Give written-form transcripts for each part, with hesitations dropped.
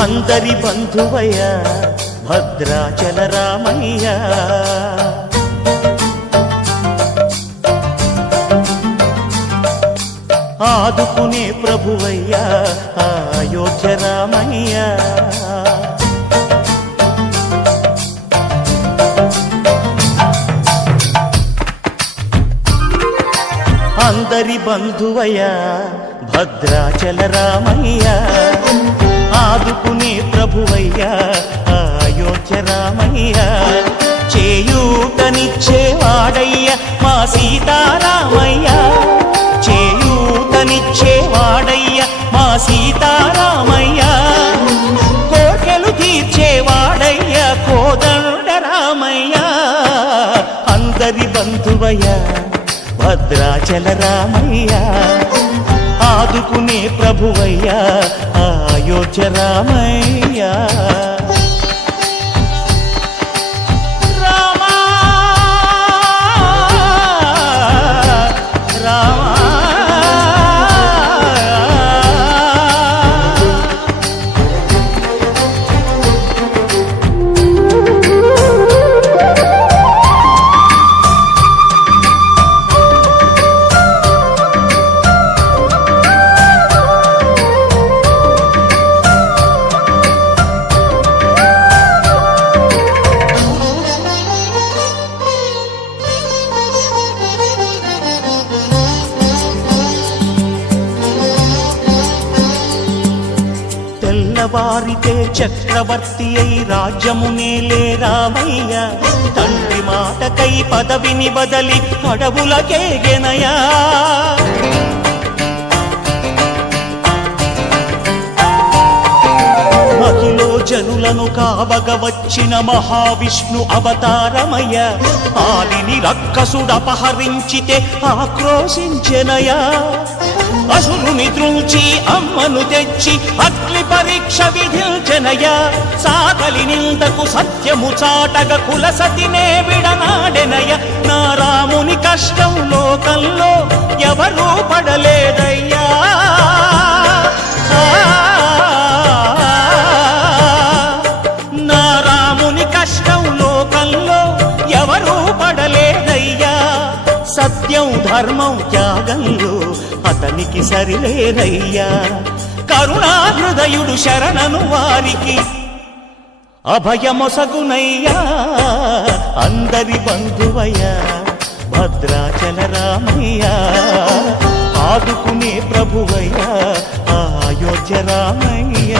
అందరి బంధువయ్య భద్రాచల రామయ్య, ఆదుకునే ప్రభువయ్య అయోధ్య రామయ్య. అందరి బంధువయ్య భద్రాచల రామయ్య, ఆదుకునే ప్రభువయ్య అయోధ్య రామయ్య. చేయూతనిచ్చేవాడయ్య మా సీతారామయ్య, చేయూతనిచ్చేవాడయ్య మా సీతారామయ్య. కోర్కెలు తీర్చేవాడయ్య కోదండ రామయ్య. అందరి బంధువయ్య భద్రాచల రామయ్య, ఆదుకునే ప్రభువయ్య అయోధ్య రామయ్య. తెల్లవారితే చక్రవర్తి అయి రాజ్యమునేలే రామయ్య, తండ్రి మాటకై పదవిని బదలి అడవులకేగెనయా. మహిలో జనులను కావగ వచ్చిన మహావిష్ణు అవతారమయ్య, ఆలిని రక్కసుడపహరించితే ఆక్రోశించెనయా. అసురుని ద్రుంచి అమ్మను తెచ్చి అగ్ని పరీక్ష విధించెనయ, సాకలి నిందకు సత్యము చాటగ కులసతినే విడనాడెనయ. నా రాముని కష్టం లోకంలో ఎవరూ పడలేదయ్యా. నా రాముని కష్టం లోకంలో ఎవరూ పడలేదయ్యా. సత్యం ధర్మం త్యాగంలో అతనికి సరిలేదయ్యా. కరుణా హృదయుడు శరణను వారికి అభయమొసగునయ్యా. అందరి బంధువయ్య భద్రాచల రామయ్య, ఆదుకునే ప్రభువయ్య అయోధ్య రామయ్య.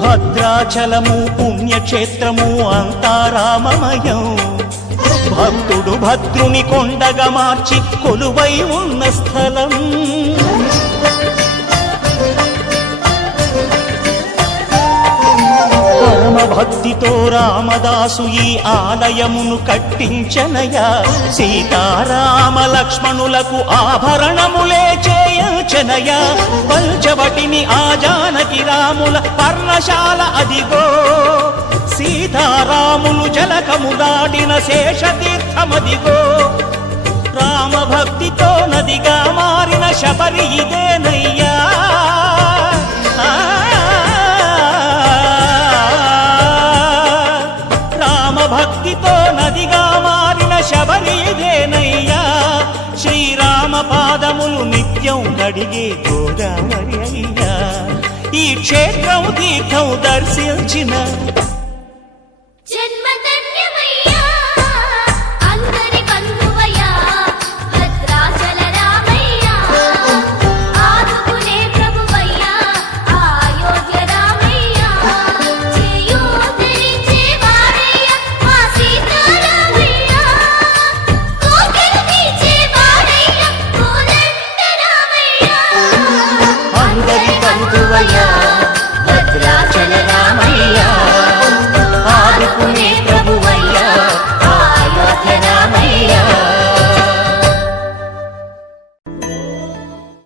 భద్రాచలము పుణ్యక్షేత్రము అంతా రామమయం, భక్తుడు భద్రుని కొండగా మార్చి కొలువై ఉన్న స్థలం. పరమ భక్తితో రామదాసు ఈ ఆలయమును కట్టించనయా. సీతారామ లక్ష్మణులకు ఆభరణములే చేయించనయా. పంచవటిని ఆ జానకి రాముల పర్ణశాల అదిగో, సీతారాములు జలకము దాటిన శేషతీర్థమదిగో. రామభక్తితో నదిగా మారిన శబరి ఇదేనయ్యా. రామభక్తితో నదిగా మారిన శబరి ఇదేనయ్యా. శ్రీరామ పాదములు నిత్యం కడిగే గోదావరి అయ్యా. ఈ క్షేత్రం తీర్థం దర్శించిన